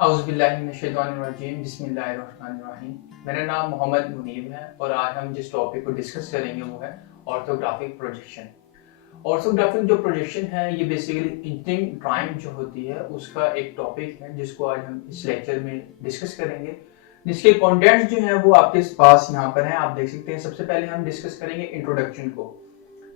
औज़ुबिल्लाहिमिनश्शैतानिर्रजीम बिस्मिल्लाहिर्रहमानिर्रहीम। मेरा नाम मोहम्मद मुनीब है और आज हम जिस टॉपिक को डिस्कस करेंगे वो है ऑर्थोग्राफिक प्रोजेक्शन। ऑर्थोग्राफिक जो प्रोजेक्शन है ये बेसिकली इंजीनियरिंग ड्राइंग जो होती है उसका एक टॉपिक है जिसको आज हम इस लेक्चर में डिस्कस करेंगे, जिसके कंटेंट्स जो है वो आपके पास यहाँ पर हैं, आप देख सकते हैं। सबसे पहले हम डिस्कस करेंगे इंट्रोडक्शन को,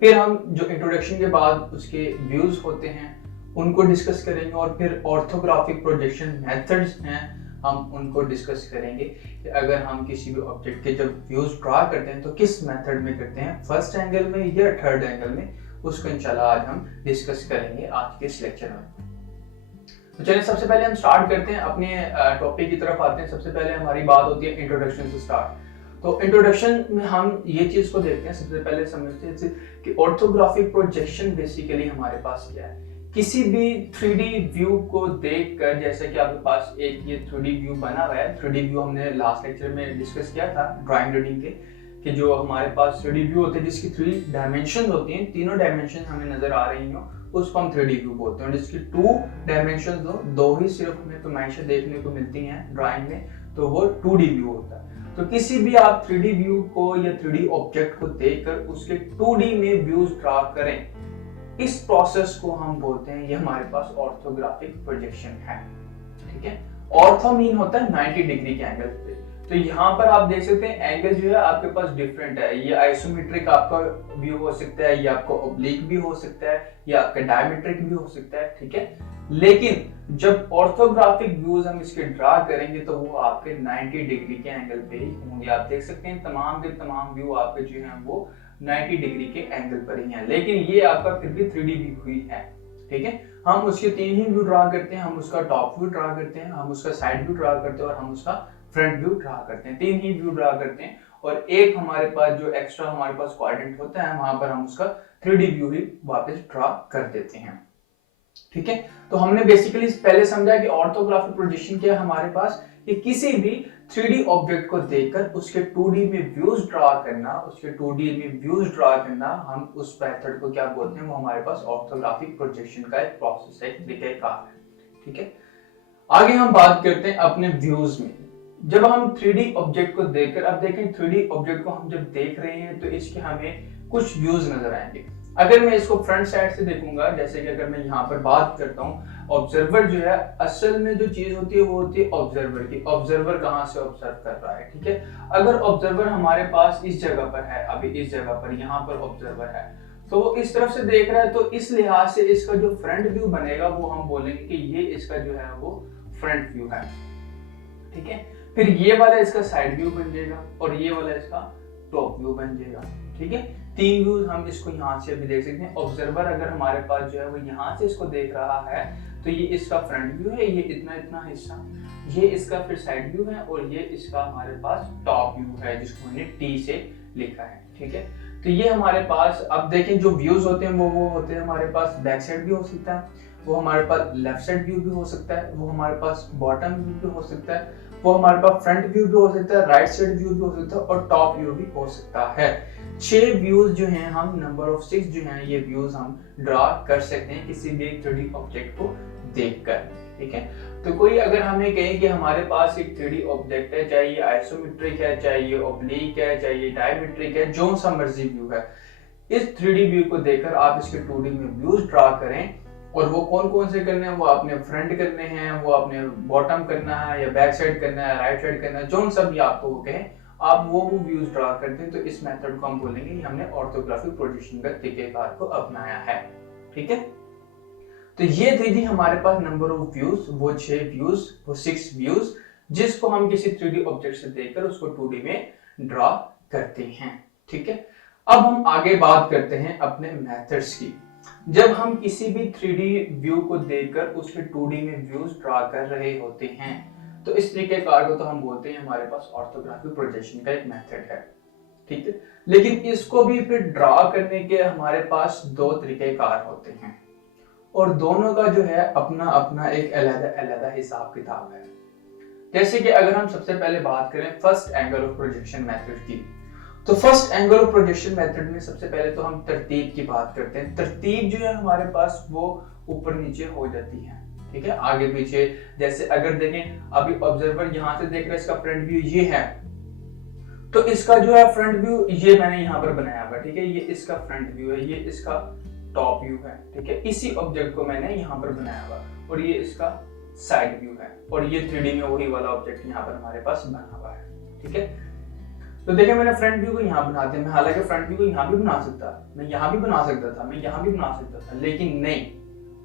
फिर हम जो इंट्रोडक्शन के बाद उसके व्यूज होते हैं उनको डिस्कस करेंगे और फिर ऑर्थोग्राफिक प्रोजेक्शन मेथड्स हैं हम उनको डिस्कस करेंगे कि अगर हम किसी भी ऑब्जेक्ट के जब व्यूज ड्रा करते हैं तो किस मेथड में करते हैं, फर्स्ट एंगल में या थर्ड एंगल में, उसको इंशाल्लाह आज हम डिस्कस करेंगे आज के इस लेक्चर में। तो चलिए सबसे पहले हम स्टार्ट करते हैं, अपने टॉपिक की तरफ आते हैं। सबसे पहले हमारी बात होती है इंट्रोडक्शन से स्टार्ट। तो इंट्रोडक्शन में हम ये चीज को देखते हैं, सबसे पहले समझते हैं कि ऑर्थोग्राफिक प्रोजेक्शन बेसिकली हमारे पास क्या है। किसी भी 3D व्यू को देखकर, जैसे कि आपके पास एक ये 3D व्यू बना हुआ है, 3D व्यू हमने लास्ट लेक्चर में डिस्कस किया था ड्राइंग रीडिंग के, कि जो हमारे पास 3D व्यू होते हैं जिसकी 3 डायमेंशन होती हैं, तीनों डायमेंशन हमें नजर आ रही हो उसको हम 3D व्यू बोलते हैं। जिसकी 2 डायमेंशन दो ही सिर्फ हमें पैमाइशें देखने को मिलती हैं ड्राइंग में, तो वो 2D व्यू होता है। तो किसी भी आप 3D व्यू को या 3D ऑब्जेक्ट को देखकर उसके 2D में व्यूज ड्रा करें, इस प्रोसेस को हम बोलते हैं, ये हमारे पास ऑर्थोग्राफिक प्रोजेक्शन है। ठीक है, ऑर्थो मीन होता है 90 डिग्री के एंगल पे। तो यहाँ पर आप देख सकते हैं एंगल जो है आपके पास डिफरेंट है। ये आइसोमेट्रिक आपका व्यू हो सकता है, ये आपका ऑब्लिक भी हो सकता है, ये आपका डायमेट्रिक भी हो सकता है। ठीक है, लेकिन जब ऑर्थोग्राफिक व्यूज हम इसके ड्रा करेंगे तो वो आपके 90 डिग्री के एंगल पे ही होंगे। आप देख सकते हैं तमाम के तमाम व्यू आपके जो है वो 90 डिग्री के एंगल पर ही है, लेकिन ये आपका फिर भी 3D व्यू ही है। ठीक है, हम उसके 3 ही व्यू ड्रा करते हैं, हम उसका टॉप व्यू ड्रा करते हैं, हम उसका साइड व्यू ड्रा करते हैं और हम उसका फ्रंट व्यू ड्रा करते हैं। 3 ही व्यू ड्रा करते हैं और एक हमारे पास जो एक्स्ट्रा हमारे पास क्वाड्रेंट होता है वहां पर हम उसका 3D व्यू ही वापस ड्रा कर देते हैं। ठीक है, तो हमने बेसिकली पहले समझा कि ऑर्थोग्राफिक प्रोजेक्शन क्या है हमारे पास, कि किसी भी 3D ऑब्जेक्ट को देखकर उसके 2D में व्यूज ड्रा करना, उसके 2D में व्यूज ड्रा करना, हम उस मेथड को क्या बोलते हैं, वो हमारे पास ऑर्थोग्राफिक प्रोजेक्शन का एक प्रोसेस है, एक तरीका है। ठीक है, आगे हम बात करते हैं अपने व्यूज में। जब हम 3D ऑब्जेक्ट को देखकर, अब देखें 3D ऑब्जेक्ट को हम जब देख रहे हैं तो इसके हमें कुछ व्यूज नजर आएंगे। अगर मैं इसको फ्रंट साइड से देखूंगा, जैसे कि अगर मैं यहाँ पर बात करता हूँ, ऑब्जर्वर जो है असल में जो चीज होती है वो होती है ऑब्जर्वर की। ऑब्जर्वर कहाँ से ऑब्जर्व कर रहा है। ठीक है, अगर ऑब्जर्वर हमारे पास इस जगह पर है, अभी इस जगह पर यहाँ पर ऑब्जर्वर है, तो वो इस तरफ से देख रहा है, तो इस लिहाज से इसका जो फ्रंट व्यू बनेगा वो हम बोलेंगे कि ये इसका जो है वो फ्रंट व्यू है। ठीक है, फिर ये वाला इसका साइड व्यू बन जाएगा और ये वाला इसका टॉप व्यू बन जाएगा। ठीक है, 3 व्यूज हम इसको यहाँ से अभी देख सकते हैं। ऑब्जर्वर अगर हमारे पास जो है वो यहाँ से इसको देख रहा है तो ये इसका फ्रंट व्यू है, ये इतना इतना हिस्सा, ये इसका फिर साइड व्यू है और ये इसका हमारे पास टॉप व्यू है जिसको हमने टी से लिखा है। ठीक है, तो ये हमारे पास, अब देखें जो व्यूज होते हैं वो होते हैं हमारे पास बैक साइड भी हो सकता है, वो हमारे पास लेफ्ट साइड व्यू भी हो सकता है, वो हमारे पास बॉटम व्यू भी हो सकता है, वो हमारे पास फ्रंट व्यू भी हो सकता है, राइट साइड व्यू भी हो सकता है और टॉप व्यू भी हो सकता है। 6 व्यूज जो हैं, हम नंबर ऑफ 6 जो हैं ये व्यूज हम ड्रा कर सकते हैं किसी भी 3D ऑब्जेक्ट को देखकर। ठीक है, तो कोई अगर हमें कहे कि हमारे पास एक 3D ऑब्जेक्ट है, चाहे ये आइसोमेट्रिक है, चाहे ये ऑब्लिक है, चाहे ये डायमेट्रिक है, जो सा मर्जी व्यू है, इस 3D व्यू को देखकर आप इसके 2D में व्यूज ड्रा करें। और वो कौन कौन से करने हैं, वो आपने फ्रंट करने हैं, वो आपने बॉटम करना है या बैक साइड करना है, राइट साइड करना है, जो सब भी आपको वो कहें, आप वो व्यूज ड्रा करते हैं। तो इस मेथड को हम बोलेंगे कि हमने ऑर्थोग्राफिक प्रोजेक्शन का तरीकेकार को अपनाया है। ठीक है, तो ये थे जी हमारे पास नंबर ऑफ व्यूज, वो 6 व्यूज, वो 6 व्यूज जिसको हम किसी 3D ऑब्जेक्ट से देखकर उसको 2D में ड्रा करते हैं। ठीक है, अब हम आगे बात करते हैं अपने मेथड्स की। जब हम किसी भी 3D व्यू को देखकर उसके 2D में व्यूज ड्रा कर रहे होते हैं तो इस तरीकेकार को तो हम बोलते हैं हमारे पास ऑर्थोग्राफिक प्रोजेक्शन का एक मेथड है। ठीक है, लेकिन इसको भी फिर ड्रा करने के हमारे पास 2 तरीकेकार होते हैं और दोनों का जो है अपना अपना एक अलग हिसाब किताब है। जैसे कि अगर हम सबसे पहले बात करें first angle of projection method की, तो first angle of projection method में सबसे पहले तो हम तरतीब की बात करते हैं। तरतीब जो है हमारे पास वो ऊपर नीचे हो जाती है। ठीक है, आगे पीछे। जैसे अगर देखें अभी ऑब्जर्वर यहाँ से देख रहा है, इसका फ्रंट व्यू ये है, तो इसका जो है फ्रंट व्यू ये मैंने यहाँ पर बनाया हुआ, ठीक है, ये इसका फ्रंट व्यू है, ये इसका टॉप व्यू है, ठीक है, इसी ऑब्जेक्ट को मैंने यहाँ पर बनाया हुआ, और ये इसका साइड व्यू है, और ये 3D में वही वाला ऑब्जेक्ट यहाँ पर हमारे पास बना हुआ है, ठीक है। तो देखिए मैंने फ्रंट व्यू को यहाँ बना दिया, मैं हालांकि फ्रंट व्यू को यहाँ भी बना सकता, मैं यहाँ भी बना सकता था, मैं यहाँ भी बना सकता था, लेकिन नहीं,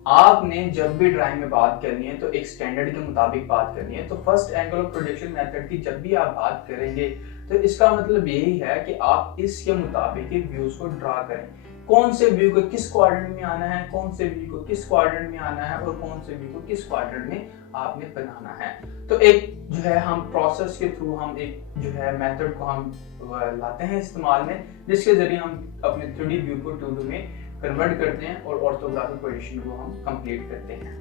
आपने जब भी ड्राइंग में बात करनी है तो एक स्टैंडर्ड के मुताबिक बात करनी है। तो first angle of projection method की जब भी आप बात करेंगे तो इसका मतलब यही है कि आप इसके मुताबिक व्यूज को ड्रा करें, कौन से व्यू को किस क्वाड्रेंट में आना है, कौन से व्यू को किस क्वाड्रेंट में आना है, और कौन से व्यू को किस क्वाड्रेंट में आपने बनाना है। तो एक जो है हम प्रोसेस के थ्रू हम एक जो है मेथड को हम लाते हैं इस्तेमाल में, जिसके जरिए हम अपने 3D व्यू को 2D में कन्वर्ट करते हैं और ऑर्थोग्राफिक पोजीशन को हम कंप्लीट करते हैं।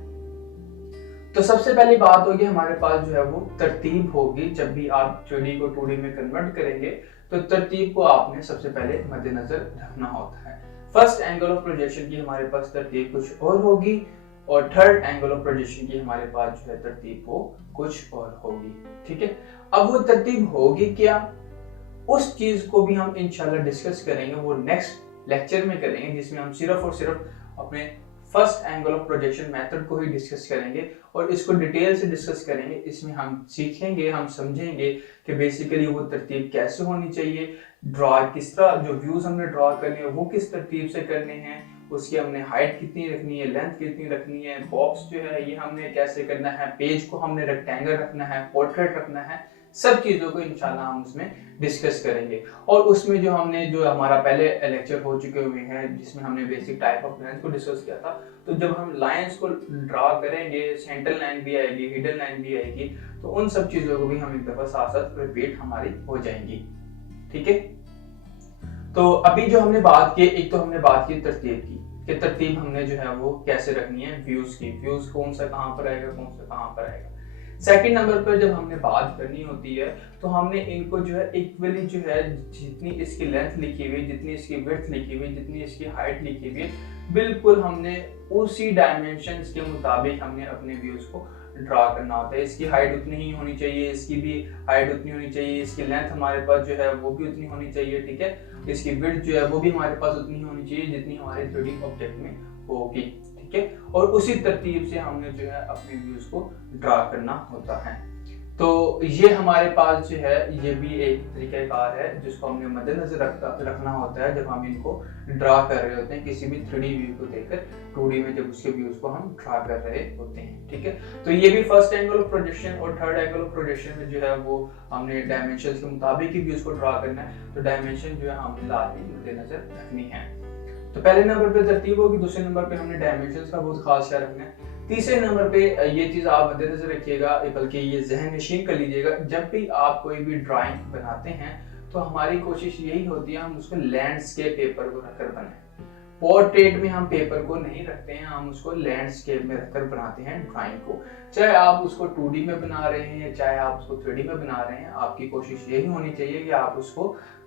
तो सबसे पहली बात होगी हमारे पास जो है वो तरतीब होगी। जब भी आप 3D को 2D में कन्वर्ट करेंगे तो तरतीब को आपने सबसे पहले मद्देनजर रखना होता है। फर्स्ट एंगल ऑफ प्रोजेक्शन की हमारे पास तरतीब कुछ और होगी, और थर्ड एंगल ऑफ प्रोजेक्शन की हमारे पास जो है तरतीब वो कुछ और होगी, ठीक है। अब वो तरतीब होगी क्या, उस चीज को भी हम इंशाल्लाह डिस्कस करेंगे, वो नेक्स्ट लेक्चर में करेंगे, जिसमें हम सिर्फ और सिर्फ अपने first angle of projection method को ही डिस्कस करेंगे और इसको डिटेल से डिस्कस करेंगे। इसमें हम सीखेंगे, हम समझेंगे कि बेसिकली वो तरतीब कैसे होनी चाहिए, ड्रॉ किस तरह, जो व्यूज हमने ड्रॉ करने हैं वो किस तरतीब से करने हैं, उसकी हमने हाइट कितनी रखनी है, लेंथ कितनी रखनी है, बॉक्स जो है ये हमने कैसे करना है, पेज को हमने रेक्टेंगल रखना है, पोर्ट्रेट रखना है, सब चीजों को इंशाल्लाह हम उसमें डिस्कस करेंगे। और उसमें जो हमने जो हमारा पहले लेक्चर हो चुके हुए हैं जिसमें हमने बेसिक टाइप ऑफ लाइंस को डिस्कस किया था, तो जब हम लाइंस को ड्रॉ करेंगे, सेंटर लाइन भी आएगी, हिडन लाइन भी आएगी, तो उन सब चीजों को भी हम एक दफा साथ साथ रिपीट हमारी हो जाएंगी, ठीक है। तो अभी जो हमने बात की, एक तो हमने बात की तरतीब की कि तरतीब हमने जो है वो कैसे रखनी है व्यूज की, व्यूज कौन सा कहाँ पर आएगा, कौन सा कहाँ पर आएगा। सेकंड नंबर पर जब हमने बात करनी होती है तो हमने इनको जो है इक्वली जो है, जितनी इसकी लेंथ लिखी हुई, जितनी इसकी विड्थ लिखी हुई, जितनी इसकी हाइट लिखी हुई, बिल्कुल हमने उसी डायमेंशंस के मुताबिक हमने अपने व्यूज को ड्रा करना होता है। इसकी हाइट उतनी ही होनी चाहिए, इसकी भी हाइट उतनी होनी चाहिए, इसकी लेंथ हमारे पास जो है वो भी उतनी होनी चाहिए, ठीक है। इसकी विड्थ जो है वो भी हमारे पास उतनी होनी चाहिए जितनी हमारे 3D ऑब्जेक्ट में होगी, ठीक है। और उसी तरतीब से हमने जो है अपने व्यूज को ड्रा करना होता है। तो ये हमारे पास जो है ये भी एक तरीकाकार है जिसको हमने मद्देनजर रखना होता है जब हम इनको ड्रा कर रहे होते हैं, किसी भी 3D व्यू को देखकर 2D में जब उसके व्यूज को हम ड्रा कर रहे होते हैं, ठीक है। तो ये भी फर्स्ट एंगल ऑफ प्रोजेक्शन और थर्ड एंगल ऑफ प्रोजेक्शन में जो है वो हमने डायमेंशन के मुताबिक ही व्यूज को ड्रा करना है। तो डायमेंशन जो है हमने लाजमी मद्देनजर रखनी है। तो पहले नंबर पे तरतीब होगी, दूसरे नंबर पे हमने डायमेंशंस का बहुत खास ख्याल रखना है, तीसरे नंबर पे ये चीज आप मद्देनजर रखिएगा, बल्कि ये जहन नशीन कर लीजिएगा, जब भी आप कोई भी ड्राइंग बनाते हैं तो हमारी कोशिश यही होती है हम उसको लैंडस्केप पेपर को रखकर बनाएं। पोर्ट्रेट में हम पेपर को नहीं रखते हैं, हम उसको लैंडस्केप में रखकर बनाते हैं ड्राइंग को। चाहे आप उसको 2D में बना रहे हैं, चाहे आप उसको 3D में बना रहे हैं, आपकी कोशिश यही होनी चाहिए कि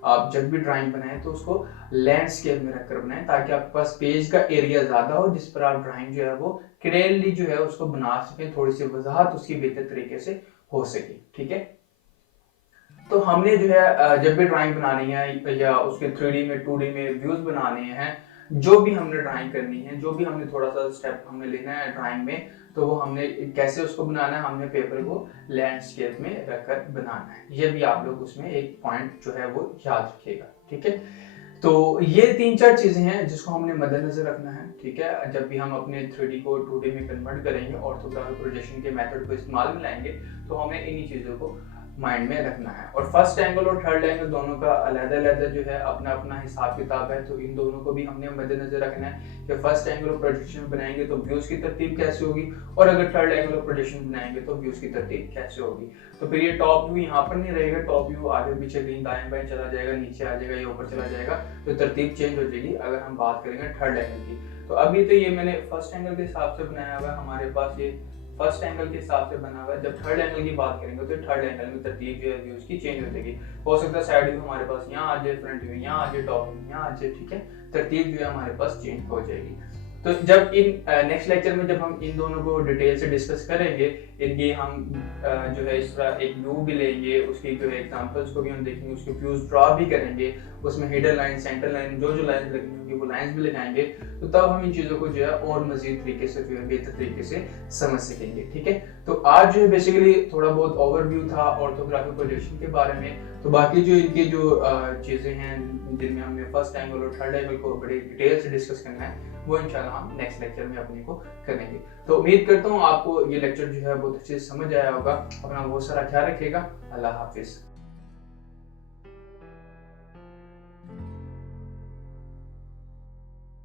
आप जब भी ड्राइंग बनाएं तो उसको लैंडस्केप में रखकर बनाएं, ताकि आपके पास पेज का एरिया ज्यादा हो जिस पर आप ड्राइंग जो है वो क्लियरली जो है उसको बना सकें, थोड़ी सी वजाहत उसकी बेहतर तरीके से हो सके, ठीक है। तो हमने जो है जब भी ड्राइंग बनानी है या उसके 3D में 2D में व्यूज बनाने हैं, जो भी हमने ड्राइंग करनी है, जो भी हमने थोड़ा सा स्टेप हमने लेना है ड्राइंग में, तो वो हमने कैसे उसको बनाना है, हमने पेपर को लैंडस्केप में रखकर बनाना है। ये भी आप लोग उसमें एक पॉइंट जो है वो याद रखिएगा, ठीक है। तो ये 3-4 चीजें हैं जिसको हमने मद्देनजर रखना है, ठीक है। जब भी हम अपने 3D को 2D में कन्वर्ट करेंगे, ऑर्थोग्राफिक प्रोजेक्शन के मेथड को इस्तेमाल में लाएंगे, तो हमें इन्हीं चीजों को माइंड में रखना है। और फर्स्ट एंगल और थर्ड एंगल दोनों का अलग-अलग जो है अपना अपना हिसाब किताब है, तो इन दोनों को भी हमने मद्देनजर रखना है कि फर्स्ट एंगल ऑफ प्रोजेक्शन बनाएंगे तो व्यूज की तरतीब कैसे होगी, और अगर थर्ड एंगल ऑफ प्रोजेक्शन बनाएंगे तो व्यूज की तरतीब कैसे होगी। तो फिर ये टॉप व्यू यहाँ पर नहीं रहेगा, टॉप व्यू आगे पीछे कहीं दाएं बाएं चला जाएगा, नीचे आ जाएगा या ऊपर चला जाएगा, तो तरतीब चेंज हो जाएगी अगर हम बात करेंगे थर्ड एंगल की। तो अभी तो ये मैंने फर्स्ट एंगल के हिसाब से बनाया हुआ है, हमारे पास ये फर्स्ट एंगल के हिसाब से बना हुआ है। जब थर्ड एंगल की बात करेंगे तो थर्ड एंगल में तरतीब जो है व्यूज की चेंज हो जाएगी। हो सकता है साइड व्यू हमारे पास यहाँ आ जाए, फ्रंट व्यू यहाँ आ जाए, टॉप व्यू यहाँ आ जाए, ठीक है। तरतीब जो है हमारे पास चेंज हो जाएगी। तो जब इन नेक्स्ट लेक्चर में जब हम इन दोनों को डिटेल से डिस्कस करेंगे, इनकी हम जो है इस तरह एक व्यू भी लेंगे, उसकी जो है एग्जांपल्स को भी हम देखेंगे, उसके व्यूज ड्रॉ भी करेंगे, उसमें हिडन लाइन, सेंटर लाइन, जो जो लाइन लगनी होंगी वो लाइंस भी लगाएंगे, तो तब हम इन चीज़ों को जो है और मजीद तरीके से जो है बेहतर तरीके से समझ सकेंगे। ठीक है, तो आज जो है बेसिकली थोड़ा बहुत ओवरव्यू था ऑर्थोग्राफिक प्रोजेक्शन के बारे में। तो बाकी जो इनकी जो चीज़ें हैं जिनमें हमने फर्स्ट एंगल और थर्ड एंगल को बड़े डिटेल से डिस्कस करना है, वो इंशाल्लाह हम नेक्स्ट लेक्चर में अपने को करेंगे। तो उम्मीद करता हूँ आपको ये लेक्चर जो है बहुत अच्छे से समझ आया होगा। अपना बहुत सारा ख्याल रखिएगा। अल्लाह हाफिज़।